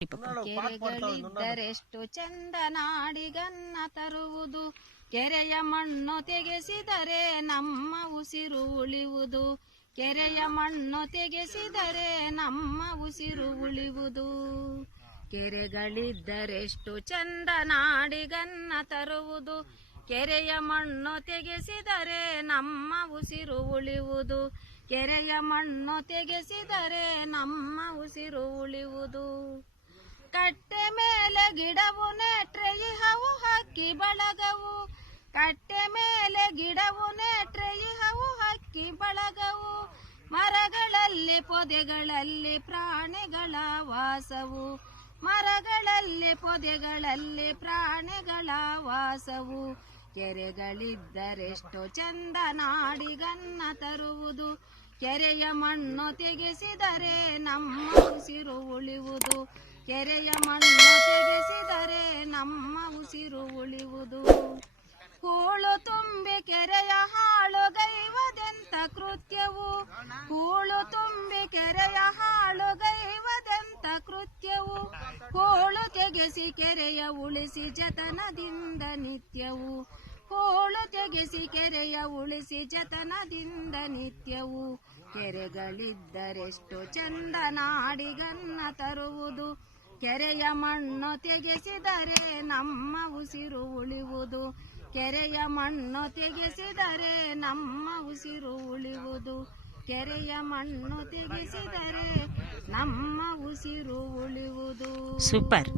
ಕೆರೆಗಳಿದ್ದರೆಷ್ಟು ಚಂದ ನಾಡಿಗನ್ನ ತರುವುದು, ಕೆರೆಯ ಮಣ್ಣು ತೆಗೆಸಿದರೆ ನಮ್ಮ ಉಸಿರು ಉಳಿಯುವುದು. ಕೆರೆಯ ಮಣ್ಣು ತೆಗೆಸಿದರೆ ನಮ್ಮ ಉಸಿರು ಉಳಿಯುವುದು. ಕೆರೆಗಳಿದ್ದರೆಷ್ಟು ಚಂದ ನಾಡಿಗನ್ನ ತರುವುದು, ಕೆರೆಯ ಮಣ್ಣು ತೆಗೆಸಿದರೆ ನಮ್ಮ ಉಸಿರು ಉಳಿಯುವುದು. ಕೆರೆಯ ಮಣ್ಣು ತೆಗೆಸಿದರೆ ನಮ್ಮ ಉಸಿರು ಉಳಿಯುವುದು. ಕಟ್ಟೆ ಮೇಲೆ ಗಿಡವು ನೆಟ್ರೆ ಇಹವು ಹಕ್ಕಿ ಬಳಗವು, ಕಟ್ಟೆ ಮೇಲೆ ಗಿಡವು ನೆಟ್ರೆ ಇಹವು ಹಕ್ಕಿ ಬಳಗವು. ಮರಗಳಲ್ಲಿ ಪೊದೆಗಳಲ್ಲಿ ಪ್ರಾಣಿಗಳ ವಾಸವು, ಮರಗಳಲ್ಲಿ ಪೊದೆಗಳಲ್ಲಿ ಪ್ರಾಣಿಗಳ ವಾಸವು. ಕೆರೆಗಳಿದ್ದರೆಷ್ಟು ಚಂದ ನಾಡಿಗನ್ನ ತರುವುದು, ಕೆರೆಯ ಮಣ್ಣು ತೆಗೆಸಿದರೆ ನಮ್ಮ ಉಸಿರು ಉಳಿಯುವುದು. ಕೆರೆಯ ಮಣ್ಣು ತೆಗೆಸಿದರೆ ನಮ್ಮ ಉಸಿರು ಉಳಿಯುವುದು. ಹೂಳು ತುಂಬಿ ಕೆರೆಯ ಹಾಳುಗೈವದೆಂತ ಕೃತ್ಯವು, ಹೂಳು ತುಂಬಿ ಕೆರೆಯ ಹಾಳುಗೈವದೆಂತ ಕೃತ್ಯವು. ಹೂಳು ತೆಗೆಸಿ ಕೆರೆಯ ಉಳಿಸಿ ಜತನದಿಂದ ನಿತ್ಯವು, ಹೂಳು ತೆಗೆಸಿ ಕೆರೆಯ ಉಳಿಸಿ ಜತನದಿಂದ ನಿತ್ಯವು. ಕೆರೆಗಳಿದ್ದರೆಷ್ಟು ಚಂದ ನಾಡಿಗನ್ನ ತರುವುದು, ಕೆರೆಯ ಮಣ್ಣು ತೆಗೆಸಿದರೆ ನಮ್ಮ ಉಸಿರು ಉಳಿಯುವುದು. ಕೆರೆಯ ಮಣ್ಣು ತೆಗೆಸಿದರೆ ನಮ್ಮ ಉಸಿರು ಉಳಿಯುವುದು. ಕೆರೆಯ ಮಣ್ಣು ತೆಗೆಸಿದರೆ ನಮ್ಮ ಉಸಿರು ಉಳಿಯುವುದು. ಸೂಪರ್.